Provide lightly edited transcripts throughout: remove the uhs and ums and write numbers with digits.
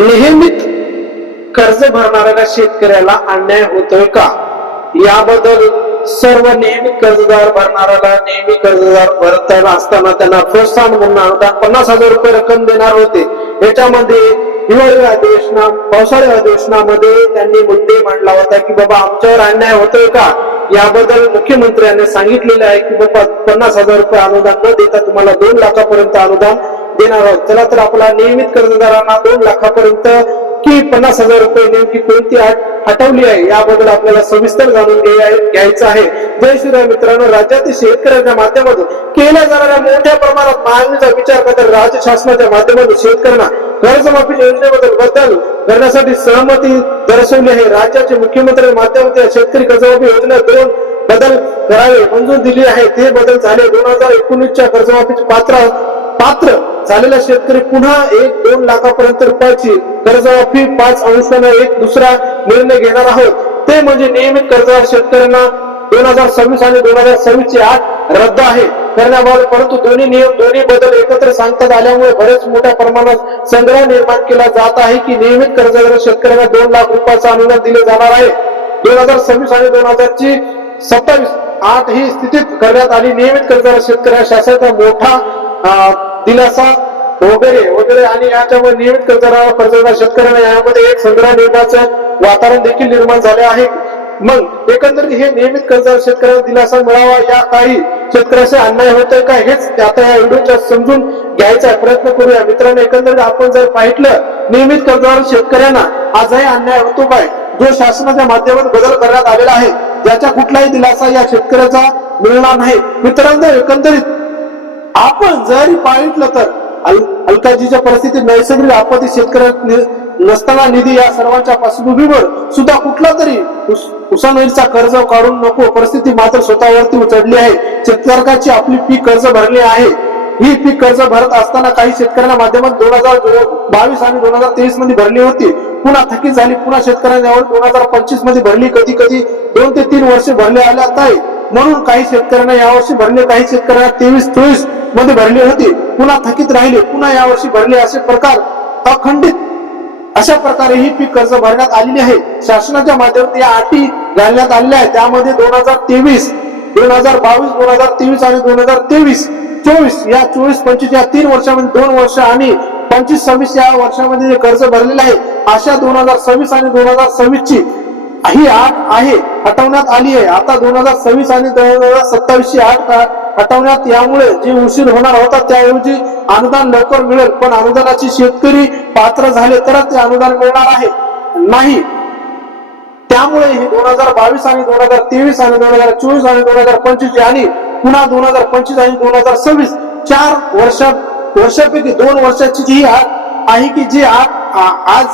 नियमित कर्ज भरणाऱ्या शेतकऱ्याला अन्याय होतोय का याबद्दल सर्व नियमित कर्जदार भरणाऱ्याला नेहमी कर्जदार भरताना असताना त्यांना प्रोत्साहन म्हणून अनुदान 50,000 रुपये रक्कम देणार होते। याच्यामध्ये हिवाळी अधिवेशना पावसाळी अधिवेशनामध्ये त्यांनी मुद्दे मांडला होता की बाबा आमच्यावर अन्याय होतोय का याबद्दल मुख्यमंत्र्यांनी सांगितलेले आहे की बाबा 50,000 रुपये अनुदान न देता तुम्हाला 2 लाखापर्यंत अनुदान देणार आहोत। चला तर आपला नियमित कर्जदारांना 2 लाखापर्यंत की 50,000 रुपये नेमकी कोणती अट हटवली आहे याबद्दल आपल्याला सविस्तर जाणून घ्यायचं आहे। जय श्रीराम मित्रांनो, राज्यातील शेतकऱ्यांच्या माध्यमातून केल्या जाणाऱ्या मोठ्या प्रमाणात मागणीचा विचार करता राज्य शासनाच्या माध्यमातून शेतकऱ्यांना कर्जमाफी योजनेबद्दल बदल करण्यासाठी सहमती दर्शवली आहे। राज्याचे मुख्यमंत्री माध्यमातून शेतकरी कर्जमाफी योजनेत 2 बदल करावे मंजूर दिली आहे। ते बदल झाले 2019च्या कर्जमाफीचे पात्र झालेला शेतकरी पुन्हा 1-2 लाखापर्यंत रुपयाची कर्जमाफी 5% दुसरा निर्णय घेणार आहोत। ते म्हणजे नियमित कर्जदार शेतकऱ्यांना 2026 आणि 2026 ची अट रद्द आहे करण्याबाबत, परंतु दोन्ही बदल एकत्र सांगण्यात आल्यामुळे बरेच मोठ्या प्रमाणात संग्रह निर्माण केला जात आहे की नियमित कर्जदार शेतकऱ्यांना 2 लाख रुपयाचं अनुदान दिले जाणार आहे। 2026 आणि 2027 अट ही स्थितीत करण्यात आली। नियमित कर्जदार शेतकऱ्यांना शासनाचा मोठा दिलासा वगैरे आणि याच्यामुळे नियमित कर्जदार शेतकऱ्यांना यामध्ये एक संग्रह निर्माणाचं वातावरण देखील निर्माण झाले आहे। मग एकंदरीत हे नियमित कर्जदार शेतकऱ्यांना दिलासा मिळावा या काही शेतकऱ्याचे अन्याय होतोय का हेच आता या व्हिडिओच्या समजून घ्यायचा प्रयत्न करूया। मित्रांनो, एकंदरीत आपण जर पाहिलं नियमित कर्जदार शेतकऱ्यांना आजही अन्याय होतो काय, जो शासनाच्या माध्यमातून बदल करण्यात आलेला आहे ज्याचा कुठलाही दिलासा या शेतकऱ्याचा मिळणार नाही। मित्रांनो, एकंदरीत आपण जरी पाहिलं तर अलकाजीच्या परिस्थितीत नैसर्गिक आपत्ती शेतकऱ्यांना नसताना निधी या सर्वांच्या पार्श्वभूमीवर सुद्धा कुठला तरी उसानैलचा कर्ज काढून नको परिस्थिती मात्र स्वतःवरती उचडली आहे। शेतकऱ्याची आपली पीक कर्ज भरली आहे। ही पीक कर्ज भरत असताना काही शेतकऱ्यांना माध्यमात 2022 आणि 2023 मध्ये भरली होती, पुन्हा थकीत झाली, पुन्हा शेतकऱ्यांना 2025 मध्ये भरली, कधी 2 ते 3 वर्षे भरले आल्यात आहे। म्हणून काही शेतकऱ्यांना यावर्षी भरले, काही शेतकऱ्यांना 23-24 मध्ये भरली होती, पुन्हा थकीत राहिले, पुन्हा यावर्षी भरले, असे प्रकार अखंडित अशा प्रकारे ही पीक कर्ज भरण्यात आलेली आहे। शासनाच्या माध्यमातून या अटी घालण्यात आलेल्या आहेत। त्यामध्ये 2023, 2022, 2023 आणि 2023-24 या 24-25 या 3 वर्षामध्ये 2 वर्ष आणि 25-26 या वर्षामध्ये जे कर्ज भरलेले आहे अशा 2026 आणि 2026 ची ही अट आहे हटवण्यात आली आहे। आता 2026 आणि 2027 ची अट हटवण्यात यामुळे जे उशीर होणार होता त्याऐवजी अनुदान लवकर मिळेल, पण अनुदानाची शेतकरी पात्र झाले तरच ते अनुदान मिळणार आहे नाही। त्यामुळे हे 2022 आणि 2023 आणि 2024 आणि 2025 आणि पुन्हा 2025 आणि 2026 4 वर्षापैकी 2 वर्षाची जी अट आहे की जी अट आज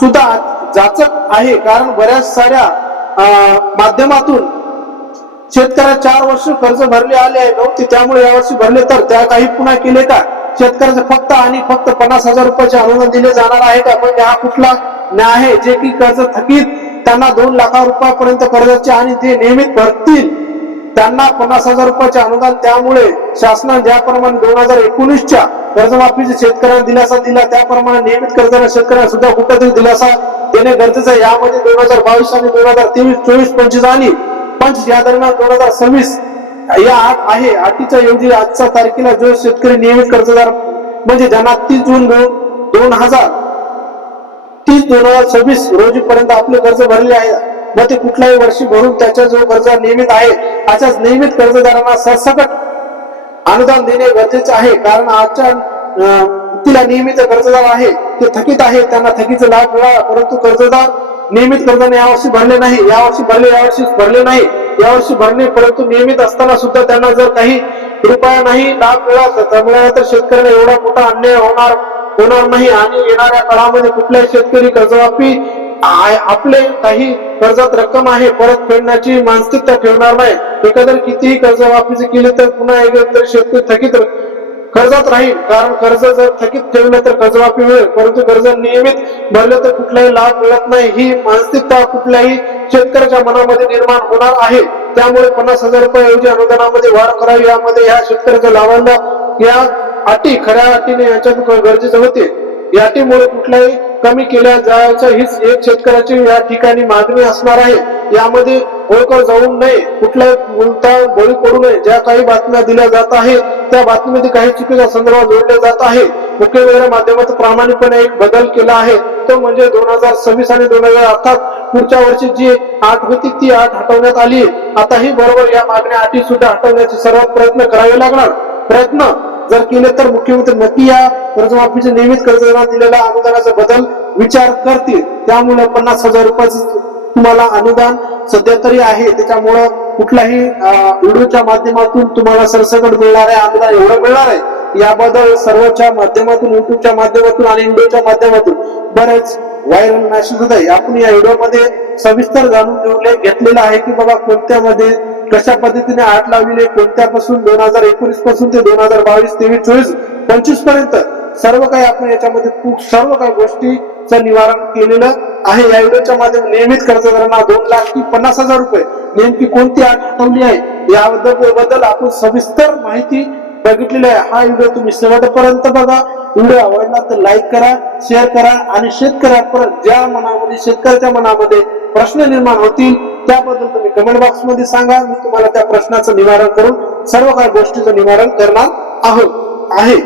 सुद्धा जाचक आहे, कारण बऱ्याच साऱ्या माध्यमातून शेतकऱ्या 4 वर्ष कर्ज भरले आले आहे नव्हते, त्यामुळे यावर्षी भरले तर त्या काही पुन्हा केले का? शेतकऱ्याचे फक्त आणि फक्त 50,000 रुपयाचे अनुदान दिले जाणार आहे का? म्हणजे हा कुठला न्याय आहे? जे की कर्ज थकीत त्यांना 2 लाख रुपयापर्यंत कर्जाचे आणि जे नियमित भरतील त्यांना 50,000 रुपयाचे अनुदान। त्यामुळे शासनाने ज्याप्रमाणे 2019च्या कर्जमाफीचे शेतकऱ्यांना दिलासा दिला त्याप्रमाणे नियमित कर्जदार शेतकऱ्यांना सुद्धा कुठेतरी दिलासा देणे गरजेचं आहे। यामध्ये 2022 आणि 2023, 24, 25 आणि 25 या दरम्यान 2026 या अट आहे। अटीच्या ऐवजी आजच्या तारखेला जो शेतकरी नियमित कर्जदार म्हणजे ज्यांना 30 जून 2026 रोजी पर्यंत आपले कर्ज भरले आहे व ते कुठल्याही वर्षी भरून त्याचा जो कर्ज नियमित आहे अशाच नियमित कर्जदारांना सरसकट अनुदान देणे गरजेचे आहे, कारण आजच्या तिला नियमित कर्जदार आहे ते थकीत आहे त्यांना थकीचा लाभ मिळाला, परंतु कर्जदार नियमित कर्जाने यावर्षी भरले नाही, यावर्षी भरले नाही, यावर्षी भरणे, परंतु नियमित असताना सुद्धा त्यांना जर काही रुपया नाही लाभ मिळाला तर शेतकऱ्यांना एवढा मोठा अन्याय होणार नाही आणि येणाऱ्या काळामध्ये कुठल्याही शेतकरी कर्जमाफी आपले काही कर्जात रक्कम आहे परत फेडण्याची मानसिकता ठेवणार नाही। एकंदर कितीही कर्जमाफीचे केले तर पुन्हा एकदा शेतकरी थकीत कर्जात राहील, कारण कर्ज जर थकीत ठेवलं तर कर्जमाफी मिळेल, परंतु कर्ज नियमित भरले तर कुठलाही लाभ मिळत नाही, ही मानसिकता कुठल्याही शेतकऱ्याच्या मनामध्ये निर्माण होणार आहे। त्यामुळे 50,000 रुपये अनुदानामध्ये वाढ करावी, यामध्ये ह्या शेतकऱ्याचा लाभांना या अटी खऱ्या अटीने याच्यात गरजेचे होते। या अटीमुळे कुठल्याही कमी केल्या जायचं हीच एक शेतकऱ्याची या ठिकाणी मागणी असणार आहे. यामध्ये होळकर जाऊ नये, कुठल्या बोलता बळी पडू नये. ज्या काही बातम्या दिल्या जात आहेत त्या बातमीमध्ये काही चुकीचा संदर्भ जोडले जात आहे. मुख्यमंत्र्यांच्या माध्यमातून प्रामाणिकपणे एक बदल केला आहे, तो म्हणजे 2026 आणि 2018 पुढच्या वर्षी जी अट होती ती अट हटवण्यात आली. आता ही बरोबर या मागण्या अटी सुद्धा हटवण्याचे सर्व प्रयत्न करावे लागणार. प्रयत्न जर केले तर मुख्यमंत्री नक्की या कर्जमाफीचे नियमित कर्जदारांना दिलेल्या अनुदानाचा बदल विचार करतील. त्यामुळे 50,000 रुपयाचं तुम्हाला अनुदान सध्या तरी आहे. त्याच्यामुळं कुठल्याही व्हिडिओच्या माध्यमातून तुम्हाला सरसकट मिळणार आहे अनुदान एवढं मिळणार आहे. याबद्दल सर्वच्या माध्यमातून, युट्यूबच्या माध्यमातून आणि इंडोच्या माध्यमातून बरेच व्हायरल मेसेज होत आहे. आपण या व्हिडिओमध्ये सविस्तर जाणून घेतलेलं आहे की बाबा कोणत्यामध्ये कशा पद्धतीने अट लावलेली आहे, कोणत्यापासून 2019 पासून ते 2022, 23, 24, 25 पर्यंत सर्व काही आपण याच्यामध्ये सर्व काही गोष्टीचं निवारण केलेलं आहे. या व्हिडिओच्या माध्यमातून नियमित कर्जदारांना 2,50,000 रुपये नेमकी कोणती अट हटवली आहे याबद्दल आपण सविस्तर माहिती बघितलेली आहे. हा व्हिडिओ तुम्ही शेवटपर्यंत बघा. व्हिडिओ आवडला तर लाईक करा, शेअर करा आणि शेतकऱ्याच्या मनामध्ये प्रश्न निर्माण होतील त्याबद्दल तुम्ही कमेंट बॉक्स मध्ये सांगा. मी तुम्हाला त्या प्रश्नाचं निवारण करून सर्व काही गोष्टीचं निवारण करणार आहे.